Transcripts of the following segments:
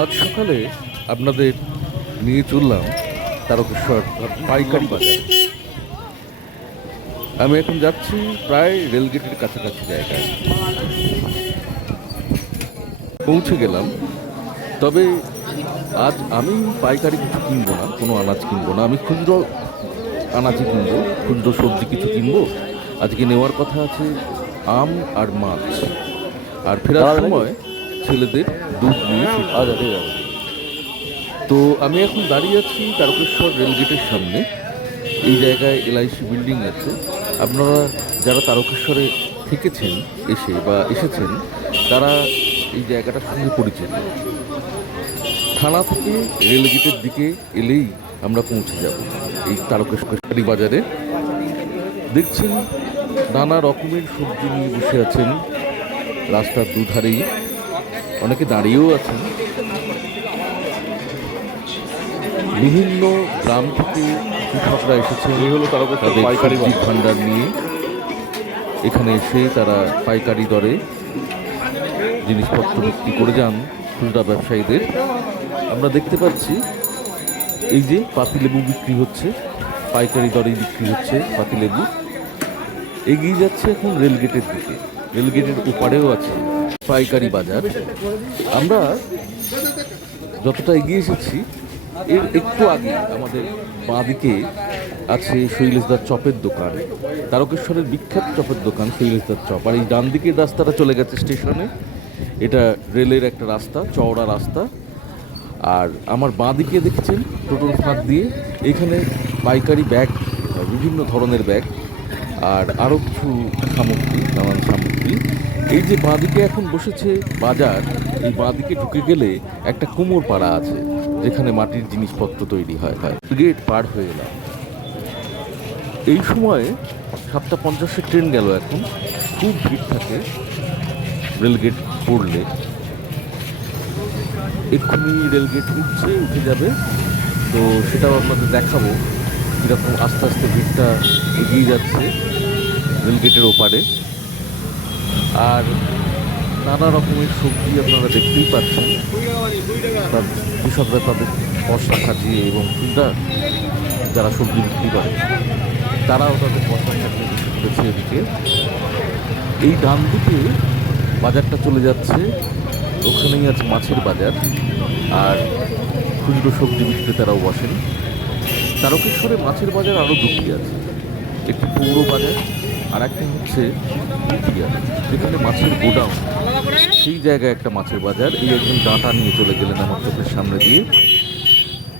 আজ সকালে আপনাদের নিয়ে চললাম তারকেশ্বর পাইকারি বাজার। আমি এখন যাচ্ছি প্রায় রেলগেটের কাছাকাছি জায়গায়, পৌঁছে গেলাম। তবে আজ আমি পাইকারি কিছু কিনবো না, কোনো আনাজ কিনবো না, আমি খুচরো আনাজই কিনবো, খুচরো সবজি কিছু কিনবো। আজকে নেওয়ার কথা আছে আম আর মাছ, আর ফেরার সময় ছেলেদের দুধ নিয়ে ফিরতে হবে। তো আমি এখন দাঁড়িয়ে আছি তারকেশ্বর রেলগেটের সামনে। এই জায়গায় এলআইসি বিল্ডিং আছে। আপনারা যারা তারকেশ্বরে থেকেছেন এসেছেন তারা এই জায়গাটার সঙ্গে পরিচিত। থানা থেকে রেলগেটের দিকে এলেই আমরা পৌঁছে যাব এই তারকেশ্বরী বাজারে। দেখছেন নানা রকমের সবজি নিয়ে বসে আছেন রাস্তার দুধারেই, অনেকে দাঁড়িয়েও আছেন। বিভিন্ন গ্রাম থেকে কৃষকরা এসেছে, তাদের পাইকারি ভান্ডার নিয়ে এখানে এসে তারা পাইকারি দরে জিনিসপত্র বিক্রি করে যান খুচরা ব্যবসায়ীদের। আমরা দেখতে পাচ্ছি এই যে পাতিলেবু বিক্রি হচ্ছে, পাইকারি দরে বিক্রি হচ্ছে পাতিলেবু। এগিয়ে যাচ্ছে এখন রেলগেটের দিকে, রেলগেটের ওপারেও আছে পাইকারি বাজার। আমরা যতটা এগিয়ে এসেছি এর একটু আগে আমাদের বাঁদিকে আছে শৈলেশদার চপের দোকান, তারকেশ্বরের বিখ্যাত চপের দোকান শৈলেশদার চপ। আর এই ডান দিকের রাস্তাটা চলে গেছে স্টেশনে, এটা রেলের একটা রাস্তা, চওড়া রাস্তা। আর আমার বাঁদিকে দেখছেন টোটোর ফাঁক দিয়ে এখানে পাইকারি ব্যাগ, বিভিন্ন ধরনের ব্যাগ আর আরও কিছু সামগ্রী, নানান সামগ্রী। এই যে বাঁদিকে এখন বসেছে বাজার, এই বাঁদিকে ঢুকে গেলে একটা কুমোর পাড়া আছে যেখানে মাটির জিনিসপত্র তৈরি হয়। গেট পার হয়ে এলাম। এই সময়ে 7:50 ট্রেন গেল, এখন খুব ভিড় থাকে রেলগেট পড়লে। এক্ষুনি রেলগেট উঠে যাবে, তো সেটাও আপনাদের দেখাবো কীরকম আস্তে আস্তে ভিড়টা এগিয়ে যাচ্ছে রেলগেটের ওপারে। আর নানা রকমের সবজি আপনারা দেখতেই পাচ্ছেন, কৃষকরা তাদের পশা সাজিয়ে, এবং যারা সবজি বিক্রি করে তারাও তাদের পশা সাজিয়ে বিক্রি করেছে এদিকে। এই ডান দিকে বাজারটা চলে যাচ্ছে, ওখানেই আছে মাছের বাজার, আর খুচরো সবজি বিক্রেতারাও বসেন। তারকেশ্বরে মাছের বাজার আরও দুটি আছে, একটি পৌর বাজার আর একটা হচ্ছে যেখানে মাছের গোডাউন, সেই জায়গায় একটা মাছের বাজার। এই একজন ডাঁটা নিয়ে চলে গেলেন আমার চোখের সামনে দিয়ে,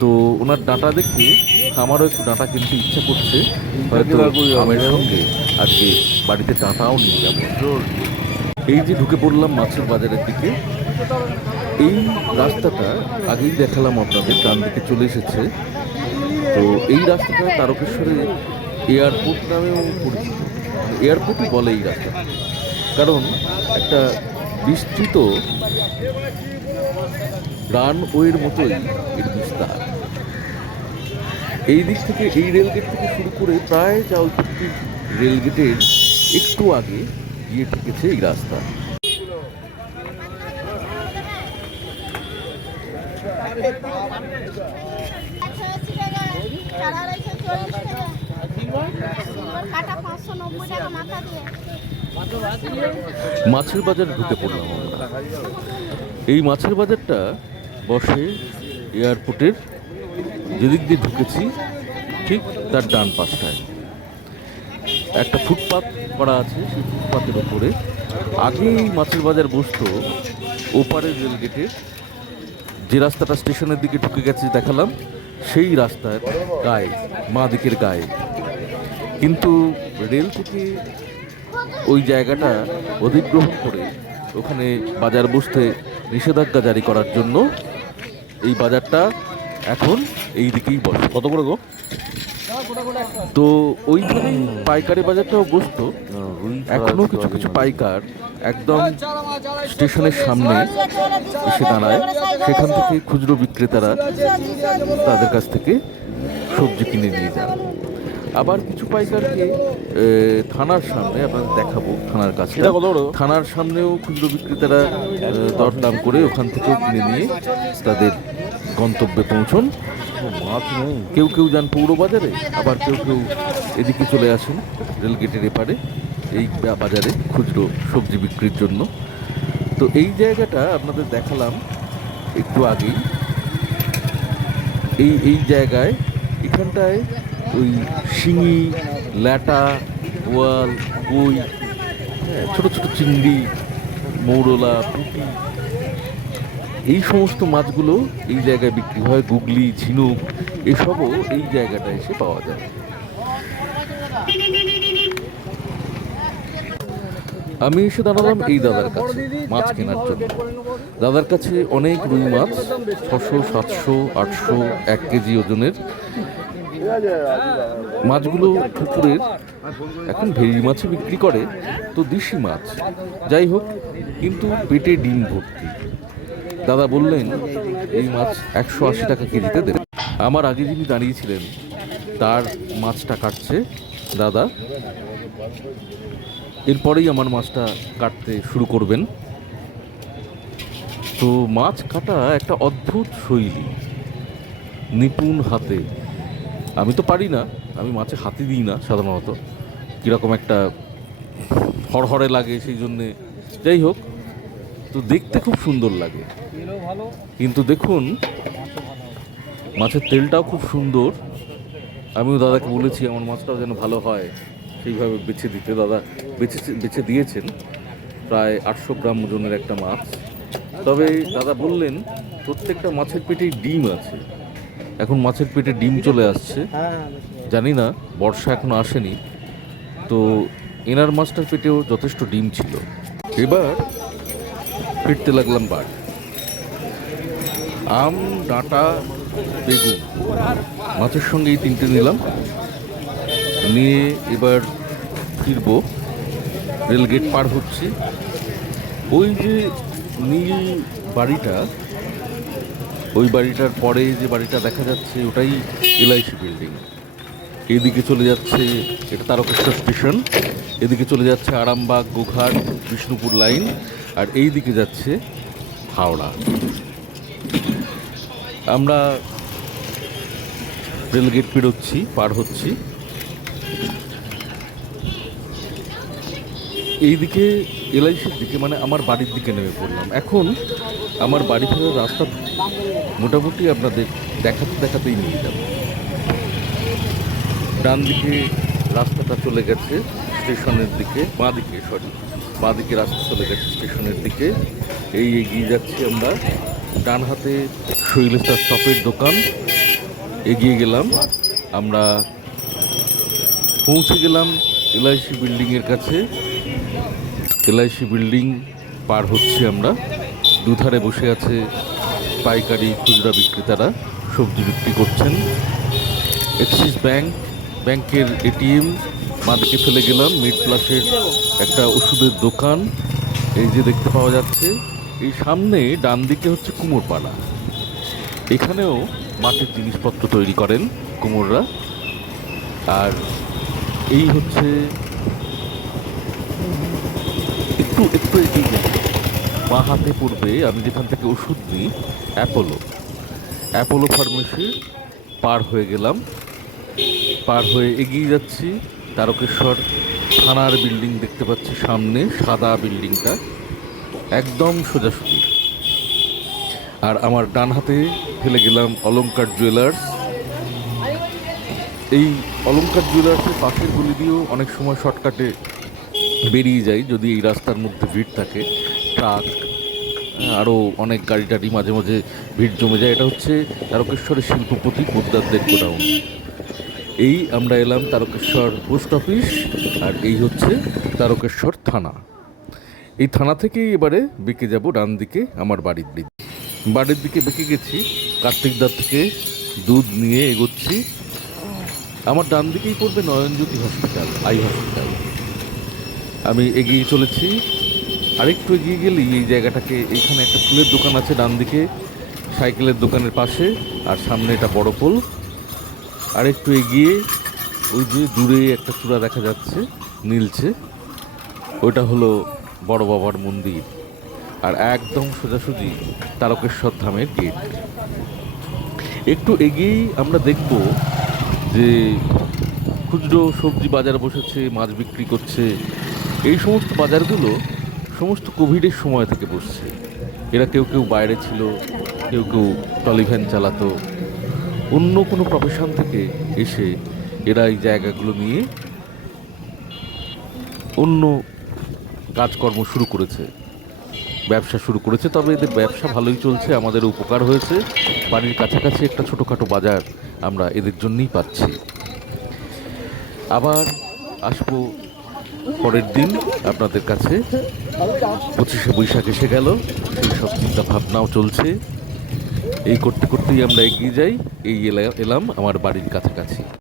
তো ওনার ডাঁটা দেখে আমারও একটু ডাঁটা কিনতে ইচ্ছা করছে। হয়তো আমের সঙ্গে আজকে বাড়িতে ডাঁটাও নিয়ে যাব। এই যে ঢুকে পড়লাম মাছের বাজারের দিকে। এই রাস্তাটা আগেই দেখালাম আপনাদের, ডান দিকে চলে এসেছে। তো এই রাস্তাটা তারকেশ্বরে এয়ারপোর্ট নামেও পরিচিত, এয়ারপোর্টই বলে এই রাস্তা, কারণ একটা বিস্তৃত রানওয়ের মতোই এর বিস্তার। এই দিক থেকে, এই রেলগেট থেকে শুরু করে প্রায় চাউলপট্টি রেলগেটের একটু আগে গিয়ে ঠেকেছে এই রাস্তা। মাছের বাজার ঢুকে পড়লাম আমরা। এই মাছের বাজারটা বসে এয়ারপোর্টের যেদিক দিয়ে ঢুকেছি ঠিক তার ডান পাশটায় একটা ফুটপাত করা আছে। সেই ফুটপাতের ওপরে আগে এই মাছের বাজার বসতো ওপারের রেলগেটের, যে রাস্তাটা স্টেশনের দিকে ঢুকে গেছে দেখালাম, সেই রাস্তার গায়ে, মা দিকের গায়ে। কিন্তু রেল থেকে ওই জায়গাটা অধিগ্রহণ করে ওখানে বাজার বসতে নিষেধাজ্ঞা জারি করার জন্য এই বাজারটা এখন এই দিকেই বসে। কত বড় গো? তো ওইখানেই পাইকারি বাজারটাও বসতো। এখনো কিছু কিছু পাইকার একদম স্টেশনের সামনে এসে দাঁড়ায়, সেখান থেকে খুচরো বিক্রেতারা তাদের কাছ থেকে সবজি কিনে নিয়ে যান। আবার কিছু পাইকারকে থানার সামনে আপনাদের দেখাবো, থানার কাছে, থানার সামনেও খুচরো বিক্রেতারা দরদাম করে ওখান থেকেও কিনে নিয়ে তাদের গন্তব্যে পৌঁছন। মাছ নেই, কেউ কেউ যান পৌর বাজারে, আবার কেউ কেউ এদিকে চলে আসেন রেলগেটের এপারে এই বাজারে খুচরো সবজি বিক্রির জন্য। তো এই জায়গাটা আপনাদের দেখালাম একটু আগেই। এই জায়গায় এখানটায় ওই শিঙি, ল্যাটা, বোয়াল, কই, ছোট ছোট চিংড়ি, মৌরলা, পুঁটি, এই সমস্ত মাছগুলো এই জায়গায় বিক্রি হয়। গুগলি, ঝিনুক এসবও এই জায়গাটায় এসে পাওয়া যায়। আমি এসে দাঁড়ালাম এই দাদার কাছে মাছ কেনার জন্য। দাদার কাছে অনেক রুই মাছ, 600, 700, 800, 1 কেজি ওজনের মাছগুলো পুকুরের, এখন ভেরি মাছে বিক্রি করে, তো দেশি মাছ যাই হোক, কিন্তু পেটে ডিম ভর্তি। দাদা বললেন এই মাছ 180 টাকা কেজিতে দেবে। আমার আগে যিনি দাঁড়িয়েছিলেন তার মাছটা কাটছে দাদা, এরপরেই আমার মাছটা কাটতে শুরু করবেন। তো মাছ কাটা একটা অদ্ভুত শৈলী, নিপুণ হাতে। আমি তো পারি না, আমি মাছে হাতে দিই না সাধারণত, কীরকম একটা হড়হড়ে লাগে সেই জন্যে। যাই হোক, তো দেখতে খুব সুন্দর লাগে, কিন্তু দেখুন মাছের তেলটাও খুব সুন্দর। আমিও দাদাকে বলেছি আমার মাছটাও যেন ভালো হয়, সেইভাবে বেছে দিতে। দাদা বেছে দিয়েছেন প্রায় 800 গ্রাম ওজনের একটা মাছ। তবে দাদা বললেন প্রত্যেকটা মাছের পেটেই ডিম আছে। এখন মাছের পেটে ডিম চলে আসছে, জানি না বর্ষা এখনো আসেনি, তো এনার মাছটার পেটেও যথেষ্ট ডিম ছিল। এবার ফিরতে লাগলাম বাড়ি। আম, ডাঁটা, বেগুন মাছের সঙ্গে এই 3টে নিলাম, নিয়ে এবার ফিরবো। রেলগেট পার হচ্ছি। ওই যে নীল বাড়িটা, ওই বাড়িটার পরে যে বাড়িটা দেখা যাচ্ছে ওটাই এলআইসি বিল্ডিং। এদিকে চলে যাচ্ছে, এটা তারকেশ্বর স্টেশন, এদিকে চলে যাচ্ছে আরামবাগ, গোঘাট, বিষ্ণুপুর লাইন, আর এই দিকে যাচ্ছে হাওড়া। আমরা রেলগেট পেরোচ্ছি, পার হচ্ছি। এইদিকে এলআইসির দিকে, মানে আমার বাড়ির দিকে নেমে পড়লাম। এখন আমার বাড়ি ফেরার রাস্তা মোটামুটি আপনাদের দেখাতেই নিয়ে যাব। ডান দিকে রাস্তাটা চলে গেছে স্টেশনের দিকে, বাঁ দিকে রাস্তা চলে গেছে স্টেশনের দিকে। এই এগিয়ে যাচ্ছি আমরা। ডান হাতে শৈলেশা চপের দোকান, এগিয়ে গেলাম। আমরা পৌঁছে গেলাম এলআইসি বিল্ডিংয়ের কাছে। এলআইসি বিল্ডিং পার হচ্ছি আমরা। দুধারে বসে আছে পাইকারি খুচরা বিক্রেতারা, সবজি বিক্রি করছেন। এক্সিস ব্যাংকের এটিএম বাঁদিকে ফেলে গেলাম। মিড প্লাসের একটা ওষুধের দোকান এই যে দেখতে পাওয়া যাচ্ছে। এই সামনে ডান দিকে হচ্ছে কুমোরপাড়া, এখানেও মাটির জিনিসপত্র তৈরি করেন কুমোররা। আর এই হচ্ছে একটু এগিয়ে গেলে বাঁ হাতে পড়বে, আমি যেখান থেকে ওষুধ নিই, অ্যাপোলো ফার্মেসি। পার হয়ে গেলাম, পার হয়ে এগিয়ে যাচ্ছি। তারকেশ্বর থানার বিল্ডিং দেখতে পাচ্ছি সামনে, সাদা বিল্ডিংটা একদম সোজাসুজি। আর আমার ডান হাতে ফেলে গেলাম অলংকার জুয়েলার্স। এই অলংকার জুয়েলার্সের পাশের গলি দিয়েও অনেক সময় শর্টকাটে বেরিয়ে যাই, যদি এই রাস্তার মধ্যে ভিড় থাকে, ট্রাক, আরও অনেক গাড়ি টাড়ি, মাঝে মাঝে ভিড় জমে যায়। এটা হচ্ছে তারকেশ্বরের শিল্পপতি পোদ্দারদের গোডাউন। এই আমরা এলাম তারকেশ্বর পোস্ট অফিস, আর এই হচ্ছে তারকেশ্বর থানা। এই থানা থেকেই এবারে বেঁকে যাব ডান দিকে আমার বাড়ির দিকে বেঁকে গেছি। কার্তিকদার থেকে দুধ নিয়ে এগোচ্ছি। আমার ডান দিকেই পড়বে নয়নজ্যোতি হসপিটাল, আই হসপিটাল। আমি এগিয়ে চলেছি। আরেকটু এগিয়ে গেলেই এই জায়গাটাকে, এইখানে একটা ফুলের দোকান আছে ডান দিকে, সাইকেলের দোকানের পাশে, আর সামনে এটা বড় পোল। আরেকটু এগিয়ে ওই যে দূরে একটা চূড়া দেখা যাচ্ছে নীলছে, ওইটা হলো বড় বাবার মন্দির। আর একদম সোজাসুজি তারকেশ্বর ধামের গেট। একটু এগিয়েই আমরা দেখব যে খুচরো সবজি বাজার বসেছে, মাছ বিক্রি করছে। এই সমস্ত বাজারগুলো সমস্ত কোভিডের সময় থেকে বসছে। এরা কেউ কেউ বাইরে ছিল, কেউ কেউ ট্রলি ভ্যান চালাতো, অন্য কোনো প্রফেশন থেকে এসে এরা এই জায়গাগুলো নিয়ে অন্য কাজকর্ম শুরু করেছে, ব্যবসা শুরু করেছে। তবে এদের ব্যবসা ভালোই চলছে, আমাদের উপকার হয়েছে। বাড়ির কাছাকাছি একটা ছোটোখাটো বাজার আমরা এদের জন্যই পাচ্ছি। আবার আসবো পরের দিন আপনাদের কাছে। 25শে বৈশাখ এসে গেল, সেই সব চিন্তা ভাবনাও চলছে। এই করতে করতেই আমরা এগিয়ে যাই। এই এলাম আমার বাড়ির কাছাকাছি।